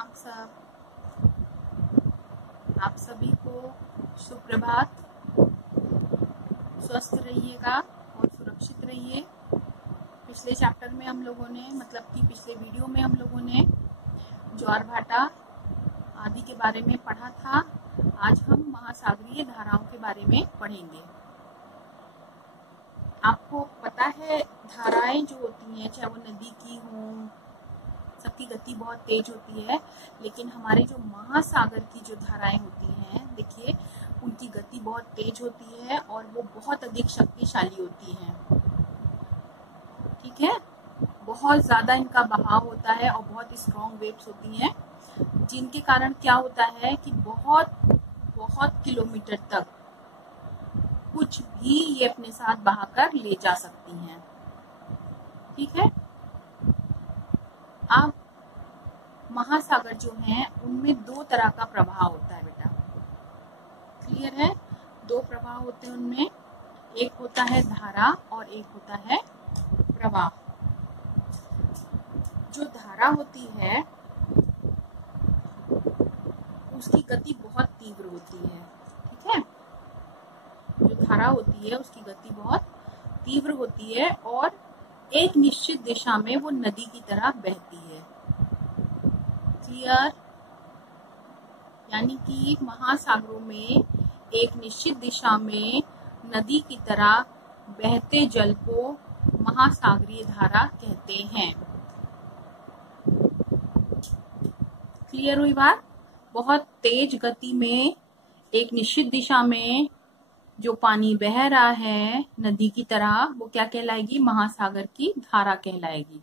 आप सभी को सुप्रभात। स्वस्थ रहिएगा और सुरक्षित रहिए। पिछले चैप्टर में हम लोगों ने पिछले वीडियो में हम लोगों ने ज्वार भाटा आदि के बारे में पढ़ा था। आज हम महासागरीय धाराओं के बारे में पढ़ेंगे। आपको पता है धाराएं जो होती हैं, चाहे वो नदी की हों, सबकी गति बहुत तेज होती है, लेकिन हमारे जो महासागर की जो धाराएं होती हैं, देखिए उनकी गति बहुत तेज होती है और वो बहुत अधिक शक्तिशाली होती हैं। ठीक है, बहुत ज्यादा इनका बहाव होता है और बहुत स्ट्रॉन्ग वेव्स होती हैं, जिनके कारण क्या होता है कि बहुत बहुत किलोमीटर तक कुछ भी ये अपने साथ बहाकर ले जा सकती हैं। ठीक है, अब महासागर जो हैं उनमें दो तरह का प्रवाह होता है बेटा। क्लियर है? दो प्रवाह होते हैं उनमें, एक होता है धारा और एक होता है प्रवाह। जो धारा होती है उसकी गति बहुत तीव्र होती है। ठीक है, जो धारा होती है उसकी गति बहुत तीव्र होती है और एक निश्चित दिशा में वो नदी की तरह बहती है। क्लियर? यानी कि महासागरों में एक निश्चित दिशा में नदी की तरह बहते जल को महासागरीय धारा कहते हैं। क्लियर हुई बात? बहुत तेज गति में एक निश्चित दिशा में जो पानी बह रहा है नदी की तरह, वो क्या कहलाएगी? महासागर की धारा कहलाएगी।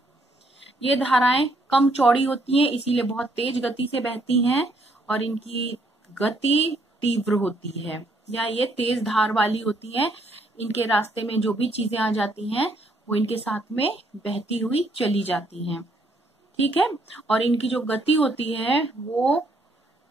ये धाराएं कम चौड़ी होती हैं, इसीलिए बहुत तेज गति से बहती हैं और इनकी गति तीव्र होती है, या ये तेज धार वाली होती हैं। इनके रास्ते में जो भी चीजें आ जाती हैं वो इनके साथ में बहती हुई चली जाती हैं। ठीक है, और इनकी जो गति होती है वो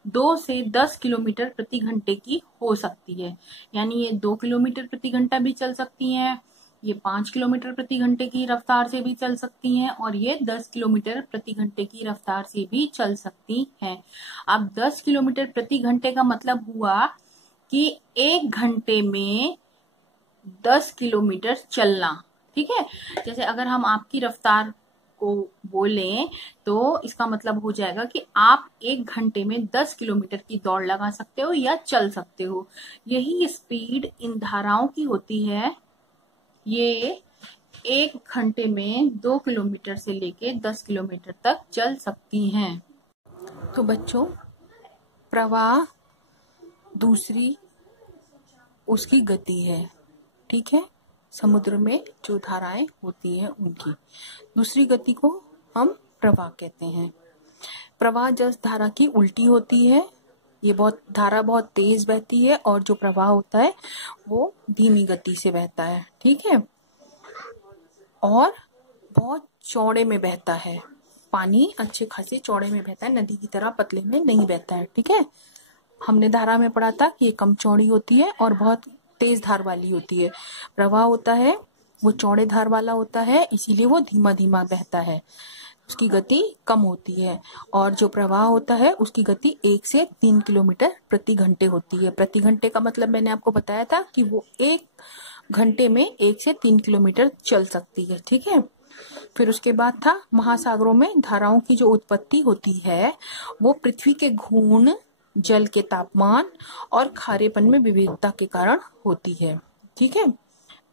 2 से 10 किलोमीटर प्रति घंटे की हो सकती है। यानी ये 2 किलोमीटर प्रति घंटा भी चल सकती हैं, ये 5 किलोमीटर प्रति घंटे की रफ्तार से भी चल सकती हैं और ये 10 किलोमीटर प्रति घंटे की रफ्तार से भी चल सकती हैं। अब 10 किलोमीटर प्रति घंटे का मतलब हुआ कि 1 घंटे में 10 किलोमीटर चलना। ठीक है, जैसे अगर हम आपकी रफ्तार को बोलें तो इसका मतलब हो जाएगा कि आप 1 घंटे में 10 किलोमीटर की दौड़ लगा सकते हो या चल सकते हो। यही स्पीड इन धाराओं की होती है। ये 1 घंटे में 2 किलोमीटर से लेके 10 किलोमीटर तक चल सकती हैं। तो बच्चों, प्रवाह दूसरी उसकी गति है। ठीक है, समुद्र में जो धाराएं होती हैं उनकी दूसरी गति को हम प्रवाह कहते हैं। प्रवाह जस धारा की उल्टी होती है। ये धारा बहुत तेज बहती है और जो प्रवाह होता है वो धीमी गति से बहता है। ठीक है, और बहुत चौड़े में बहता है। पानी अच्छे खासे चौड़े में बहता है, नदी की तरह पतले में नहीं बहता है। ठीक है, हमने धारा में पढ़ा था कि ये कम चौड़ी होती है और बहुत तेज धार वाली होती है। प्रवाह होता है वो चौड़े धार वाला होता है, इसीलिए वो धीमा धीमा बहता है, उसकी गति कम होती है। और जो प्रवाह होता है उसकी गति 1 से 3 किलोमीटर प्रति घंटे होती है। प्रति घंटे का मतलब मैंने आपको बताया था कि वो 1 घंटे में 1 से 3 किलोमीटर चल सकती है। ठीक है, फिर उसके बाद था महासागरों में धाराओं की जो उत्पत्ति होती है वो पृथ्वी के घूर्णन, जल के तापमान और खारेपन में विविधता के कारण होती है। ठीक है,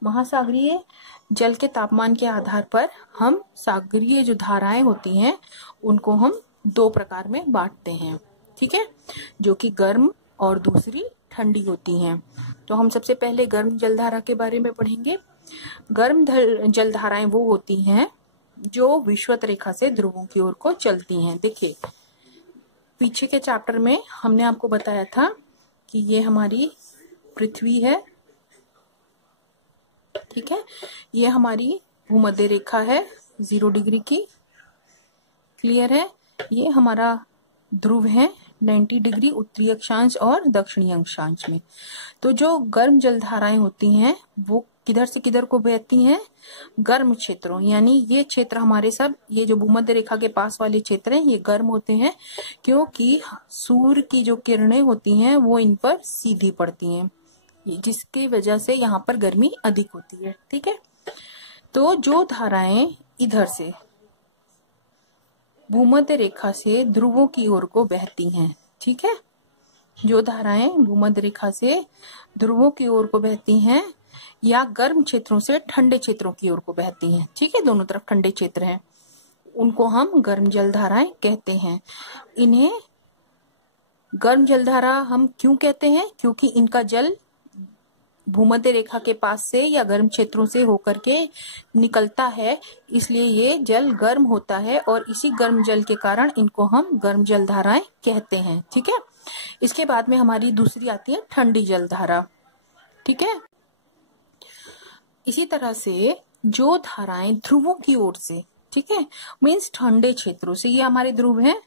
महासागरीय जल के तापमान के आधार पर हम सागरीय जो धाराएं होती हैं उनको हम 2 प्रकार में बांटते हैं। ठीक है, जो कि गर्म और दूसरी ठंडी होती हैं। तो हम सबसे पहले गर्म जलधारा के बारे में पढ़ेंगे। गर्म जलधाराएं वो होती हैं जो विषुवत रेखा से ध्रुवों की ओर को चलती हैं। देखिए, पीछे के चैप्टर में हमने आपको बताया था कि ये हमारी पृथ्वी है। ठीक है, ये हमारी भूमध्य रेखा है 0 डिग्री की। क्लियर है? ये हमारा ध्रुव है 90 डिग्री उत्तरी अक्षांश और दक्षिणी अक्षांश में। तो जो गर्म जलधाराएं होती हैं वो किधर से किधर को बहती हैं, गर्म क्षेत्रों, यानी ये क्षेत्र हमारे सब, ये जो भूमध्य रेखा के पास वाले क्षेत्र हैं ये गर्म होते हैं, क्योंकि सूर्य की जो किरणें होती हैं वो इन पर सीधी पड़ती हैं, जिसकी वजह से यहाँ पर गर्मी अधिक होती है। ठीक है, तो जो धाराएं इधर से भूमध्य रेखा से ध्रुवों की ओर को बहती हैं, ठीक है, जो धाराएं भूमध्य रेखा से ध्रुवों की ओर को बहती हैं या गर्म क्षेत्रों से ठंडे क्षेत्रों की ओर को बहती हैं, ठीक है, दोनों तरफ ठंडे क्षेत्र हैं, उनको हम गर्म जल धाराएं कहते हैं। इन्हें गर्म जल धारा हम क्यों कहते हैं? क्योंकि इनका जल भूमध्य रेखा के पास से या गर्म क्षेत्रों से होकर के निकलता है, इसलिए ये जल गर्म होता है और इसी गर्म जल के कारण इनको हम गर्म जल धाराएं कहते हैं। ठीक है, इसके बाद में हमारी दूसरी आती है ठंडी जल धारा। ठीक है, इसी तरह से जो धाराएं ध्रुवों की ओर से, ठीक है, मीन्स ठंडे क्षेत्रों से, ये हमारे ध्रुव हैं,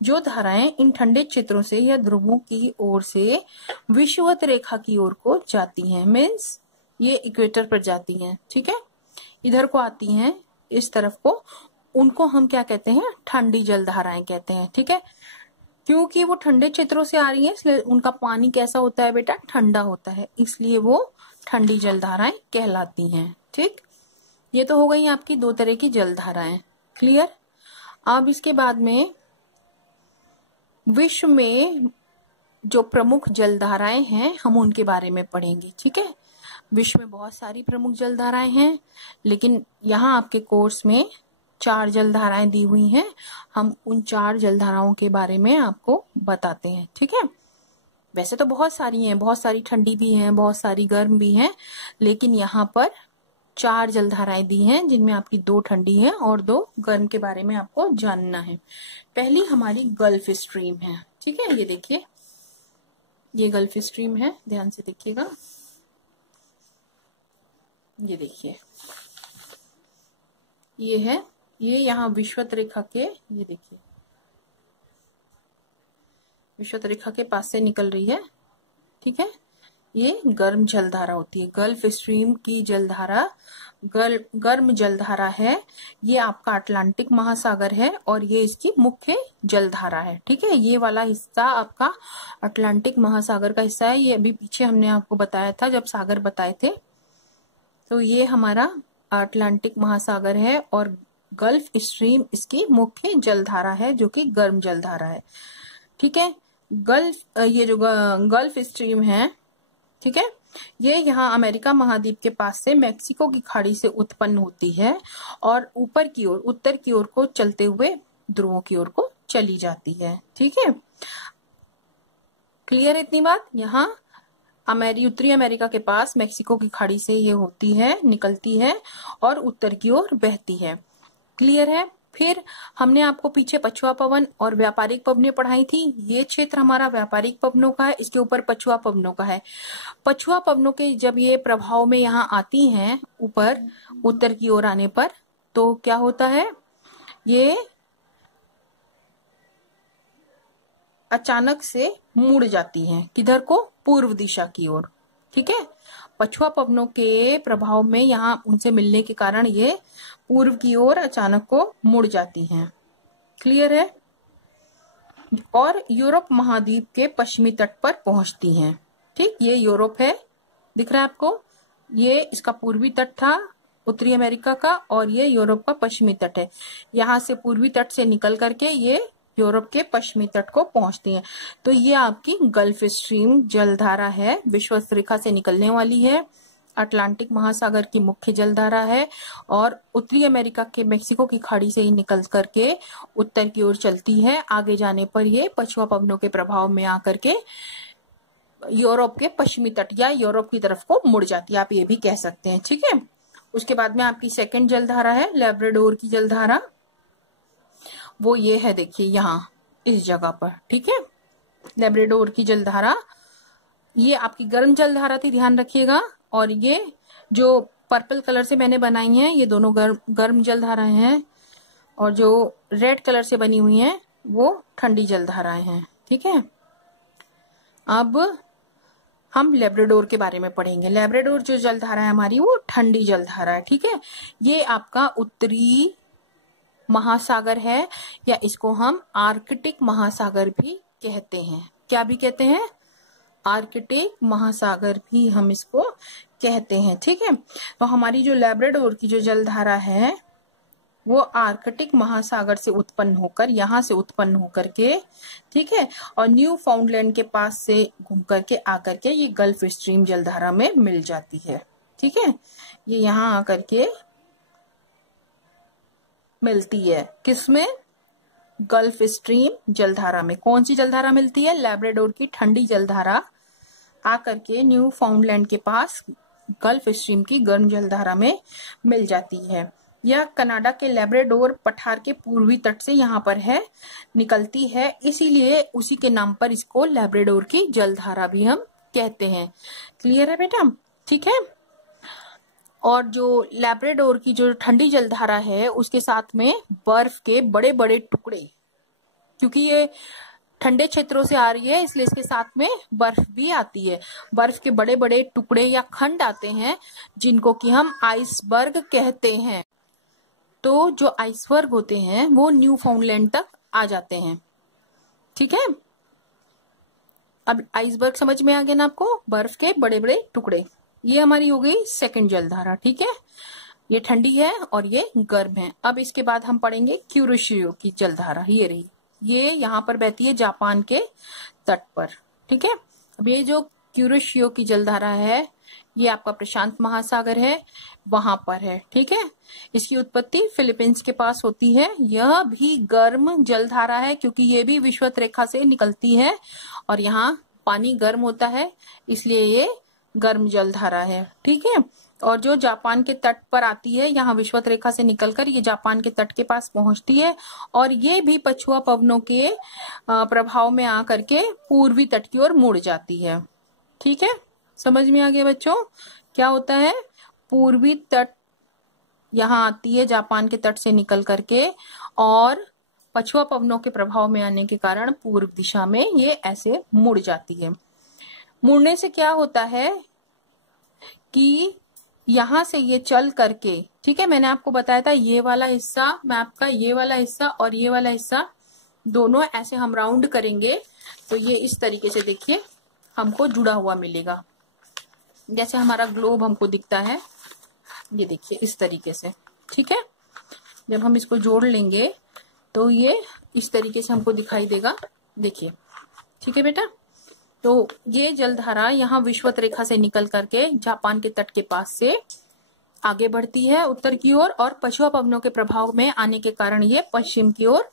जो धाराएं इन ठंडे क्षेत्रों से या ध्रुवों की ओर से विषुवत रेखा की ओर को जाती हैं, मीन्स ये इक्वेटर पर जाती हैं, ठीक है, इधर को आती हैं, इस तरफ को, उनको हम क्या कहते हैं? ठंडी जल धाराएं कहते हैं। ठीक है, क्योंकि वो ठंडे क्षेत्रों से आ रही है इसलिए उनका पानी कैसा होता है बेटा? ठंडा होता है, इसलिए वो ठंडी जल धाराएं कहलाती हैं। ठीक, ये तो हो गई आपकी दो तरह की जल धाराएं। क्लियर? अब इसके बाद में विश्व में जो प्रमुख जलधाराएं हैं हम उनके बारे में पढ़ेंगे। ठीक है, विश्व में बहुत सारी प्रमुख जलधाराएं हैं, लेकिन यहाँ आपके कोर्स में 4 जलधाराएं दी हुई हैं, हम उन 4 जलधाराओं के बारे में आपको बताते हैं। ठीक है, वैसे तो बहुत सारी हैं, बहुत सारी ठंडी भी हैं, बहुत सारी गर्म भी हैं, लेकिन यहाँ पर 4 जलधाराएं दी हैं, जिनमें आपकी 2 ठंडी है और 2 गर्म के बारे में आपको जानना है। पहली हमारी गल्फ स्ट्रीम है। ठीक है, ये देखिए, ये गल्फ स्ट्रीम है, ध्यान से देखिएगा, ये देखिए, ये है, ये यहाँ विषुवत रेखा के, ये देखिए विषुवत रेखा के पास से निकल रही है। ठीक है, ये गर्म जलधारा होती है, गल्फ स्ट्रीम की जलधारा गर्म जलधारा है। ये आपका अटलांटिक महासागर है और ये इसकी मुख्य जलधारा है। ठीक है, ये वाला हिस्सा आपका अटलांटिक महासागर का हिस्सा है, ये अभी पीछे हमने आपको बताया था जब सागर बताए थे। तो ये हमारा अटलांटिक महासागर है और गल्फ स्ट्रीम इसकी मुख्य जलधारा है, जो कि गर्म जलधारा है। ठीक है, ये जो गल्फ स्ट्रीम है, ठीक है, ये यहाँ अमेरिका महाद्वीप के पास से मैक्सिको की खाड़ी से उत्पन्न होती है और ऊपर की ओर, उत्तर की ओर को चलते हुए ध्रुवों की ओर को चली जाती है। ठीक है, क्लियर है इतनी बात? यहाँ उत्तरी अमेरिका के पास मैक्सिको की खाड़ी से ये होती है, निकलती है और उत्तर की ओर बहती है। क्लियर है? फिर हमने आपको पीछे पछुआ पवन और व्यापारिक पवनें पढ़ाई थी। ये क्षेत्र हमारा व्यापारिक पवनों का है, इसके ऊपर पछुआ पवनों का है। पछुआ पवनों के जब ये प्रभाव में यहाँ आती हैं ऊपर उत्तर की ओर आने पर, तो क्या होता है? ये अचानक से मुड़ जाती हैं, किधर को? पूर्व दिशा की ओर। ठीक है, पछुआ पवनों के प्रभाव में यहाँ उनसे मिलने के कारण ये पूर्व की ओर अचानक को मुड़ जाती हैं। क्लियर है? और यूरोप महाद्वीप के पश्चिमी तट पर पहुंचती हैं। ठीक, ये यूरोप है, दिख रहा है आपको, ये इसका पूर्वी तट था उत्तरी अमेरिका का और ये यूरोप का पश्चिमी तट है। यहाँ से पूर्वी तट से निकल करके ये यूरोप के पश्चिमी तट को पहुंचती है। तो ये आपकी गल्फ स्ट्रीम जलधारा है, विषुवत रेखा से निकलने वाली है, अटलांटिक महासागर की मुख्य जलधारा है और उत्तरी अमेरिका के मैक्सिको की खाड़ी से ही निकल करके उत्तर की ओर चलती है। आगे जाने पर ये पछुआ पवनों के प्रभाव में आकर के यूरोप के पश्चिमी तट या यूरोप की तरफ को मुड़ जाती है, आप ये भी कह सकते हैं। ठीक है, उसके बाद में आपकी सेकंड जलधारा है लैब्राडोर की जलधारा, वो ये है, देखिए यहाँ इस जगह पर। ठीक है, लैब्राडोर की जलधारा ये आपकी गर्म जलधारा थी, ध्यान रखिएगा, और ये जो पर्पल कलर से मैंने बनाई हैं ये दोनों गर्म जलधाराएं हैं और जो रेड कलर से बनी हुई हैं वो ठंडी जलधाराएं हैं। ठीक है, अब हम लेब्राडोर के बारे में पढ़ेंगे। लेब्राडोर जो जलधारा है हमारी वो ठंडी जलधारा है, ठीक है। ये आपका उत्तरी महासागर है, या इसको हम आर्कटिक महासागर भी कहते हैं। क्या भी कहते हैं? आर्कटिक महासागर भी हम इसको कहते हैं, ठीक है। तो हमारी जो लेब्राडोर की जो जलधारा है वो आर्कटिक महासागर से उत्पन्न होकर, यहां से उत्पन्न होकर के, ठीक है, और न्यू फाउंडलैंड के पास से घूम करके आकर के ये गल्फ स्ट्रीम जलधारा में मिल जाती है, ठीक है। ये यहाँ आकर के मिलती है, किसमें? गल्फ स्ट्रीम जलधारा में। कौन सी जलधारा मिलती है? लेब्राडोर की ठंडी जलधारा आकर के न्यू फाउंडलैंड के पास गल्फ स्ट्रीम की गर्म जलधारा में मिल जाती है। यह कनाडा के लेब्राडोर पठार के पूर्वी तट से यहाँ पर है, निकलती है, इसीलिए उसी के नाम पर इसको लेब्राडोर की जलधारा भी हम कहते हैं। क्लियर है बेटा? ठीक है। और जो लेब्राडोर की जो ठंडी जलधारा है उसके साथ में बर्फ के बड़े बड़े टुकड़े, क्योंकि ये ठंडे क्षेत्रों से आ रही है इसलिए इसके साथ में बर्फ भी आती है। बर्फ के बड़े बड़े टुकड़े या खंड आते हैं जिनको कि हम आइसबर्ग कहते हैं। तो जो आइसबर्ग होते हैं वो न्यू फाउंडलैंड तक आ जाते हैं, ठीक है। अब आइसबर्ग समझ में आ गया ना आपको? बर्फ के बड़े बड़े टुकड़े। ये हमारी हो गई सेकंड जलधारा, ठीक है। ये ठंडी है और ये गर्म है। अब इसके बाद हम पढ़ेंगे क्यूरोशियो की जलधारा। ये रही, ये यहाँ पर बहती है जापान के तट पर, ठीक है। अब ये जो क्यूरोशियो की जलधारा है ये आपका प्रशांत महासागर है, वहां पर है, ठीक है। इसकी उत्पत्ति फिलीपींस के पास होती है। यह भी गर्म जलधारा है क्योंकि ये भी विषुवत रेखा से निकलती है और यहाँ पानी गर्म होता है, इसलिए ये गर्म जलधारा है, ठीक है। और जो जापान के तट पर आती है, यहाँ विषुवत रेखा से निकलकर ये जापान के तट के पास पहुंचती है और ये भी पछुआ पवनों के प्रभाव में आकर के पूर्वी तट की ओर मुड़ जाती है, ठीक है। समझ में आ गया बच्चों? क्या होता है? पूर्वी तट यहाँ आती है जापान के तट से निकल करके और पछुआ पवनों के प्रभाव में आने के कारण पूर्व दिशा में ये ऐसे मुड़ जाती है। मुड़ने से क्या होता है कि यहां से ये चल करके, ठीक है, मैंने आपको बताया था ये वाला हिस्सा, मैं आपका ये वाला हिस्सा और ये वाला हिस्सा दोनों ऐसे हम राउंड करेंगे तो ये इस तरीके से देखिए हमको जुड़ा हुआ मिलेगा। जैसे हमारा ग्लोब हमको दिखता है, ये देखिए इस तरीके से, ठीक है। जब हम इसको जोड़ लेंगे तो ये इस तरीके से हमको दिखाई देगा, देखिए, ठीक है बेटा। तो ये जलधारा यहाँ विषुवत रेखा से निकल करके जापान के तट के पास से आगे बढ़ती है उत्तर की ओर और पछुआ पवनों के प्रभाव में आने के कारण ये पश्चिम की ओर,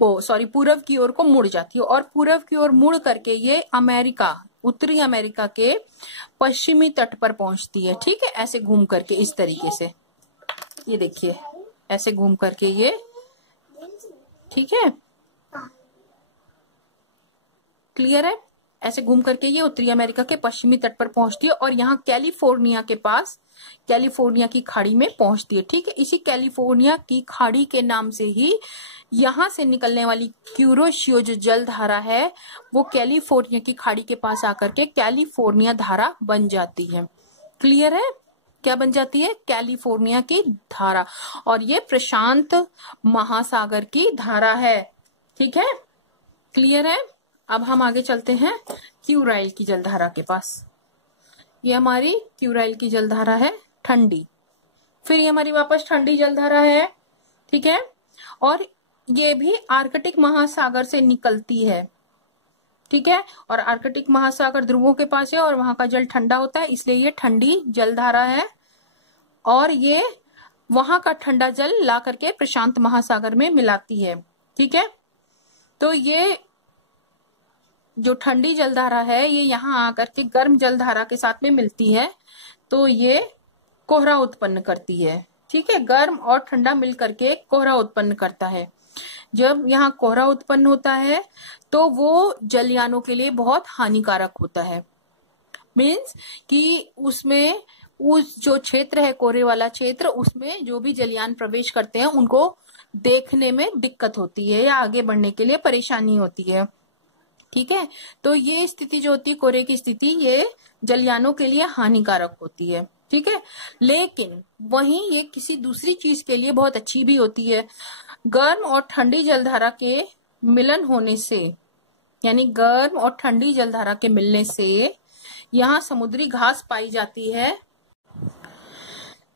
पूर्व की ओर को मुड़ जाती है और पूर्व की ओर मुड़ करके ये अमेरिका, उत्तरी अमेरिका के पश्चिमी तट पर पहुंचती है, ठीक है। ऐसे घूम करके इस तरीके से, ये देखिए ऐसे घूम करके ये, ठीक है, क्लियर है। ऐसे घूम करके ये उत्तरी अमेरिका के पश्चिमी तट पर पहुंचती है और यहाँ कैलिफोर्निया के पास, कैलिफोर्निया की खाड़ी में पहुंचती है, ठीक है। इसी कैलिफोर्निया की खाड़ी के नाम से ही यहां से निकलने वाली क्यूरोशियो जो जलधारा है वो कैलिफोर्निया की खाड़ी के पास आकर के कैलिफोर्निया धारा बन जाती है। क्लियर है? क्या बन जाती है? कैलिफोर्निया की धारा। और ये प्रशांत महासागर की धारा है, ठीक है। क्लियर है? अब हम आगे चलते हैं क्यूराइल की जलधारा के पास। ये हमारी क्यूराइल की जलधारा है ठंडी, फिर ये हमारी वापस ठंडी जलधारा है, ठीक है। और ये भी आर्कटिक महासागर से निकलती है, ठीक है। और आर्कटिक महासागर ध्रुवों के पास है और वहां का जल ठंडा होता है, इसलिए ये ठंडी जलधारा है। और ये वहां का ठंडा जल ला करके प्रशांत महासागर में मिलाती है, ठीक है। तो ये जो ठंडी जलधारा है ये यहाँ आकर के गर्म जलधारा के साथ में मिलती है तो ये कोहरा उत्पन्न करती है, ठीक है। गर्म और ठंडा मिलकर के कोहरा उत्पन्न करता है। जब यहाँ कोहरा उत्पन्न होता है तो वो जलयानों के लिए बहुत हानिकारक होता है। मीन्स कि उसमें उस जो क्षेत्र है कोहरे वाला क्षेत्र, उसमें जो भी जलयान प्रवेश करते हैं उनको देखने में दिक्कत होती है या आगे बढ़ने के लिए परेशानी होती है। ठीक है। तो ये स्थिति जो होती है कोहरे की स्थिति, ये जलयानों के लिए हानिकारक होती है। ठीक है, लेकिन वहीं ये किसी दूसरी चीज के लिए बहुत अच्छी भी होती है। गर्म और ठंडी जलधारा के मिलन होने से, यानी गर्म और ठंडी जलधारा के मिलने से यहाँ समुद्री घास पाई जाती है।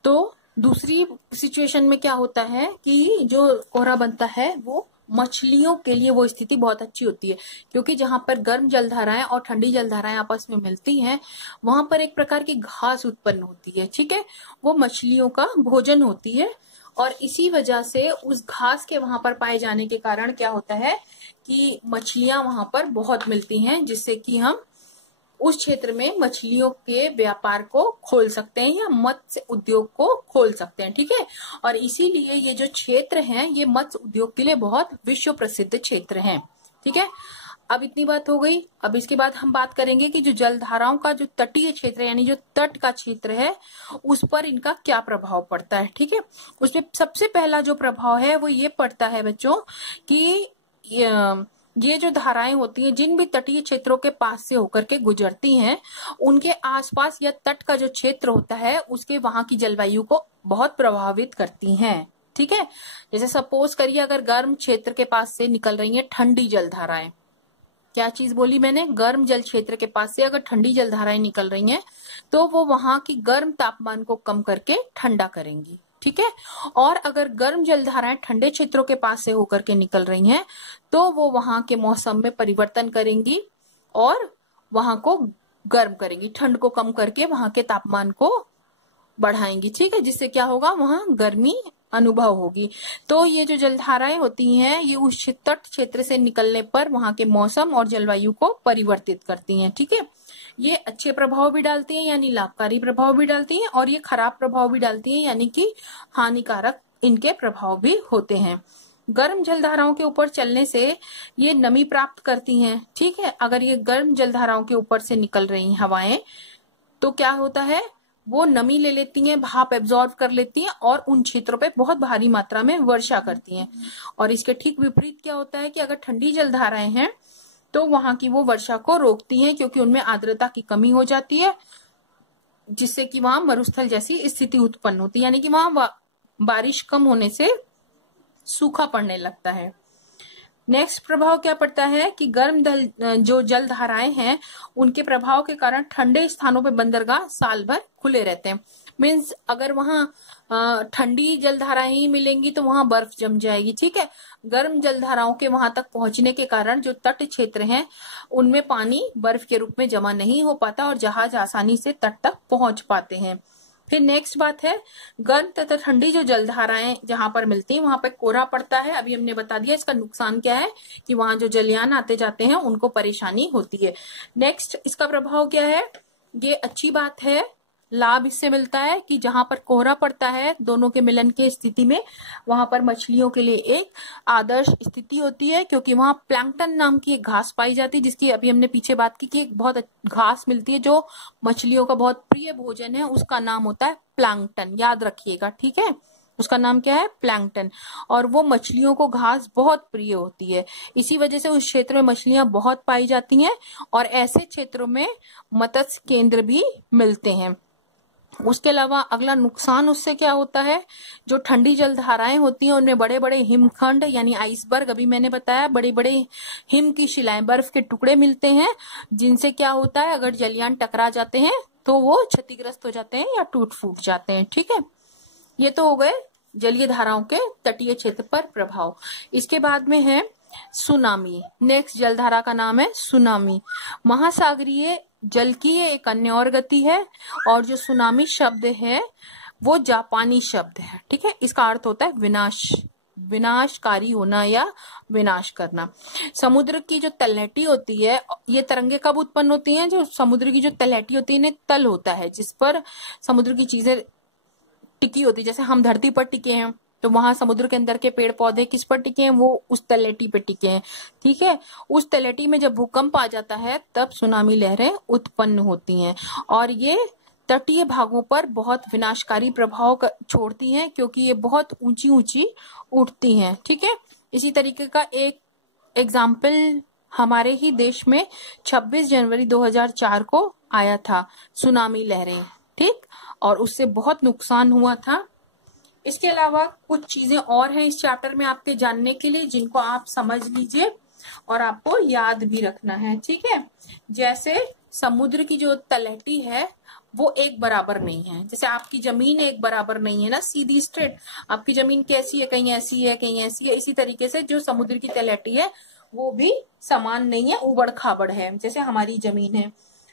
तो दूसरी सिचुएशन में क्या होता है कि जो कोहरा बनता है वो मछलियों के लिए वो स्थिति बहुत अच्छी होती है, क्योंकि जहां पर गर्म जलधाराएं और ठंडी जलधाराएं आपस में मिलती हैं वहां पर एक प्रकार की घास उत्पन्न होती है। ठीक है, वो मछलियों का भोजन होती है और इसी वजह से उस घास के वहां पर पाए जाने के कारण क्या होता है कि मछलियां वहां पर बहुत मिलती हैं, जिससे कि हम उस क्षेत्र में मछलियों के व्यापार को खोल सकते हैं या मत्स्य उद्योग को खोल सकते हैं। ठीक है, और इसीलिए ये जो क्षेत्र हैं ये मत्स्य उद्योग के लिए बहुत विश्व प्रसिद्ध क्षेत्र हैं। ठीक है, अब इतनी बात हो गई। अब इसके बाद हम बात करेंगे कि जो जलधाराओं का जो तटीय क्षेत्र है, यानी जो तट का क्षेत्र है, उस पर इनका क्या प्रभाव पड़ता है। ठीक है, उसमें सबसे पहला जो प्रभाव है वो ये पड़ता है बच्चों कि ये जो धाराएं होती हैं जिन भी तटीय क्षेत्रों के पास से होकर के गुजरती हैं, उनके आसपास या तट का जो क्षेत्र होता है उसके वहां की जलवायु को बहुत प्रभावित करती हैं। ठीक है, जैसे सपोज करिए अगर गर्म क्षेत्र के पास से निकल रही हैं ठंडी जलधाराएं, क्या चीज बोली मैंने, गर्म जल क्षेत्र के पास से अगर ठंडी जलधाराएं निकल रही हैं तो वो वहां की गर्म तापमान को कम करके ठंडा करेंगी। ठीक है, और अगर गर्म जलधाराएं ठंडे क्षेत्रों के पास से होकर के निकल रही हैं तो वो वहां के मौसम में परिवर्तन करेंगी और वहां को गर्म करेंगी, ठंड को कम करके वहां के तापमान को बढ़ाएंगी। ठीक है, जिससे क्या होगा, वहां गर्मी अनुभव होगी। तो ये जो जलधाराएं होती हैं ये उस तट क्षेत्र से निकलने पर वहां के मौसम और जलवायु को परिवर्तित करती हैं। ठीक है, ये अच्छे प्रभाव भी डालती हैं यानी लाभकारी प्रभाव भी डालती हैं, और ये खराब प्रभाव भी डालती हैं यानी कि हानिकारक इनके प्रभाव भी होते हैं। गर्म जलधाराओं के ऊपर चलने से ये नमी प्राप्त करती हैं। ठीक है, अगर ये गर्म जलधाराओं के ऊपर से निकल रही हवाएं तो क्या होता है, वो नमी ले लेती हैं, भाप एब्जॉर्ब कर लेती हैं और उन क्षेत्रों पे बहुत भारी मात्रा में वर्षा करती हैं। और इसके ठीक विपरीत क्या होता है कि अगर ठंडी जलधाराएं हैं तो वहां की वो वर्षा को रोकती हैं, क्योंकि उनमें आर्द्रता की कमी हो जाती है, जिससे कि वहां मरुस्थल जैसी स्थिति उत्पन्न होती है, यानी कि वहां बारिश कम होने से सूखा पड़ने लगता है। नेक्स्ट प्रभाव क्या पड़ता है कि गर्म जो जलधाराएं हैं उनके प्रभाव के कारण ठंडे स्थानों पे बंदरगाह साल भर खुले रहते हैं। मीन्स अगर वहां ठंडी जलधाराएं ही मिलेंगी तो वहां बर्फ जम जाएगी। ठीक है, गर्म जलधाराओं के वहां तक पहुंचने के कारण जो तट क्षेत्र हैं उनमें पानी बर्फ के रूप में जमा नहीं हो पाता और जहाज आसानी से तट तक पहुंच पाते हैं। फिर नेक्स्ट बात है, गर्म तथा ठंडी जो जलधाराएं जहां पर मिलती हैं वहां पर कोहरा पड़ता है। अभी हमने बता दिया इसका नुकसान क्या है कि वहां जो जलयान आते जाते हैं उनको परेशानी होती है। नेक्स्ट इसका प्रभाव क्या है, ये अच्छी बात है, लाभ इससे मिलता है कि जहां पर कोहरा पड़ता है दोनों के मिलन के स्थिति में वहां पर मछलियों के लिए एक आदर्श स्थिति होती है, क्योंकि वहां प्लैंकटन नाम की एक घास पाई जाती है, जिसकी अभी हमने पीछे बात की कि एक बहुत घास मिलती है जो मछलियों का बहुत प्रिय भोजन है, उसका नाम होता है प्लैंकटन, याद रखिएगा। ठीक है, उसका नाम क्या है, प्लैंकटन, और वो मछलियों को घास बहुत प्रिय होती है। इसी वजह से उस क्षेत्र में मछलियां बहुत पाई जाती हैं और ऐसे क्षेत्रों में मत्स्य केंद्र भी मिलते हैं। उसके अलावा अगला नुकसान उससे क्या होता है, जो ठंडी जलधाराएं होती हैं उनमें बड़े बड़े हिमखंड यानी आइसबर्ग, अभी मैंने बताया बड़े बड़े हिम की शिलाएं, बर्फ के टुकड़े मिलते हैं, जिनसे क्या होता है अगर जलयान टकरा जाते हैं तो वो क्षतिग्रस्त हो जाते हैं या टूट फूट जाते हैं। ठीक है, ये तो हो गए जलीय धाराओं के तटीय क्षेत्र पर प्रभाव। इसके बाद में है सुनामी। नेक्स्ट जलधारा का नाम है सुनामी। महासागरीय जल की ये एक अन्य और गति है, और जो सुनामी शब्द है वो जापानी शब्द है। ठीक है, इसका अर्थ होता है विनाश, विनाशकारी होना या विनाश करना। समुद्र की जो तलहटी होती है, ये तरंगे कब उत्पन्न होती हैं, जो समुद्र की जो तलहटी होती है, इन्हें तल होता है जिस पर समुद्र की चीजें टिकी होती है। जैसे हम धरती पर टिके हैं तो वहां समुद्र के अंदर के पेड़ पौधे किस पर टिके हैं, वो उस तलहटी पे टिके हैं। ठीक है, उस तलहटी में जब भूकंप आ जाता है तब सुनामी लहरें उत्पन्न होती हैं, और ये तटीय भागों पर बहुत विनाशकारी प्रभाव छोड़ती हैं, क्योंकि ये बहुत ऊंची ऊंची उठती हैं। ठीक है, इसी तरीके का एक एग्जाम्पल हमारे ही देश में 26 जनवरी 2004 को आया था सुनामी लहरें, ठीक, और उससे बहुत नुकसान हुआ था। इसके अलावा कुछ चीजें और हैं इस चैप्टर में आपके जानने के लिए, जिनको आप समझ लीजिए और आपको याद भी रखना है, ठीक है। जैसे समुद्र की जो तलहटी है वो एक बराबर नहीं है, जैसे आपकी जमीन एक बराबर नहीं है ना, सीधी स्ट्रेट। आपकी जमीन कैसी है, कहीं ऐसी है कहीं ऐसी है, इसी तरीके से जो समुद्र की तलहटी है वो भी समान नहीं है, उबड़ खाबड़ है, जैसे हमारी जमीन है।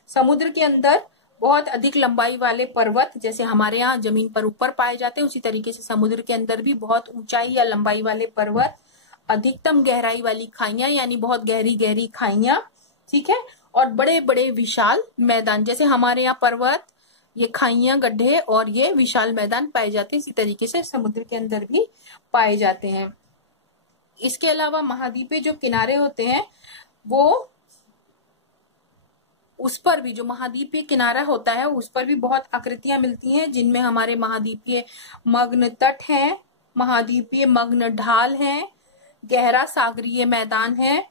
समुद्र के अंदर बहुत अधिक लंबाई वाले पर्वत जैसे हमारे यहाँ जमीन पर ऊपर पाए जाते हैं, उसी तरीके से समुद्र के अंदर भी बहुत ऊंचाई या लंबाई वाले पर्वत, अधिकतम गहराई वाली खाइयां यानी बहुत गहरी गहरी खाइयां, ठीक है, और बड़े बड़े विशाल मैदान, जैसे हमारे यहाँ पर्वत, ये खाइयां, गड्ढे और ये विशाल मैदान पाए जाते हैं, इसी तरीके से समुद्र के अंदर भी पाए जाते हैं। इसके अलावा महाद्वीपीय जो किनारे होते हैं वो, उस पर भी जो महाद्वीपीय किनारा होता है उस पर भी बहुत आकृतियां मिलती हैं, जिनमें हमारे महाद्वीपीय मग्न तट हैं, महाद्वीपीय मग्न ढाल हैं, गहरा सागरीय मैदान है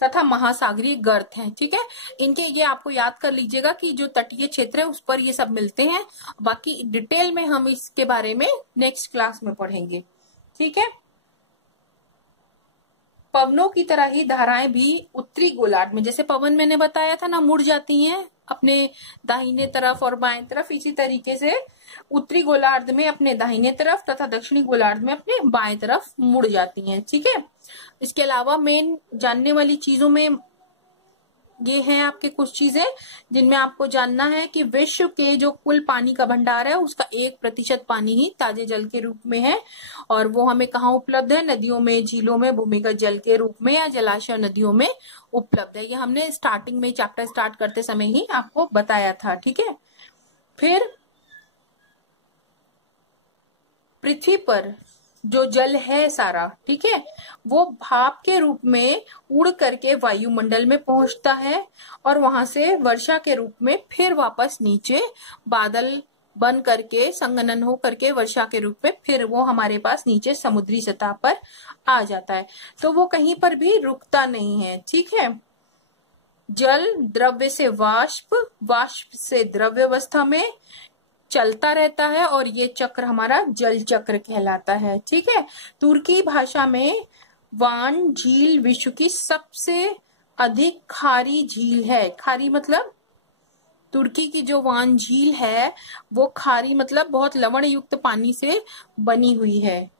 तथा महासागरीय गर्त हैं, ठीक है। इनके ये आपको याद कर लीजिएगा कि जो तटीय क्षेत्र है उस पर ये सब मिलते हैं। बाकी डिटेल में हम इसके बारे में नेक्स्ट क्लास में पढ़ेंगे, ठीक है। पवनों की तरह ही धाराएं भी उत्तरी गोलार्ध में, जैसे पवन मैंने बताया था ना, मुड़ जाती हैं अपने दाहिने तरफ और बाएं तरफ, इसी तरीके से उत्तरी गोलार्ध में अपने दाहिने तरफ तथा दक्षिणी गोलार्ध में अपने बाएं तरफ मुड़ जाती हैं, ठीक है। इसके अलावा मेन जानने वाली चीजों में ये हैं आपके कुछ चीजें जिनमें आपको जानना है कि विश्व के जो कुल पानी का भंडार है उसका 1% पानी ही ताजे जल के रूप में है, और वो हमें कहाँ उपलब्ध है, नदियों में, झीलों में, भूमिगत जल के रूप में या जलाशय नदियों में उपलब्ध है। ये हमने स्टार्टिंग में चैप्टर स्टार्ट करते समय ही आपको बताया था, ठीक है। फिर पृथ्वी पर जो जल है सारा, ठीक है, वो भाप के रूप में उड़ करके वायुमंडल में पहुंचता है और वहां से वर्षा के रूप में फिर वापस नीचे बादल बन करके संघनन हो करके वर्षा के रूप में फिर वो हमारे पास नीचे समुद्री सतह पर आ जाता है। तो वो कहीं पर भी रुकता नहीं है, ठीक है। जल द्रव्य से वाष्प, वाष्प से द्रव्य अवस्था में चलता रहता है और ये चक्र हमारा जल चक्र कहलाता है, ठीक है। तुर्की भाषा में वान झील विश्व की सबसे अधिक खारी झील है। खारी मतलब तुर्की की जो वान झील है वो खारी मतलब बहुत लवण युक्त पानी से बनी हुई है।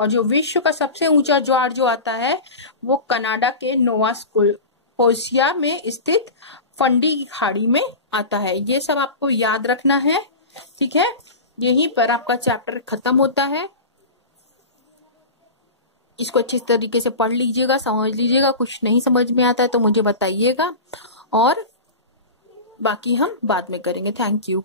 और जो विश्व का सबसे ऊंचा ज्वार जो आता है वो कनाडा के नोवा स्कोशिया में स्थित फंडी की खाड़ी में आता है। ये सब आपको याद रखना है, ठीक है। यहीं पर आपका चैप्टर खत्म होता है। इसको अच्छे तरीके से पढ़ लीजिएगा, समझ लीजिएगा। कुछ नहीं समझ में आता है तो मुझे बताइएगा और बाकी हम बाद में करेंगे। Thank you.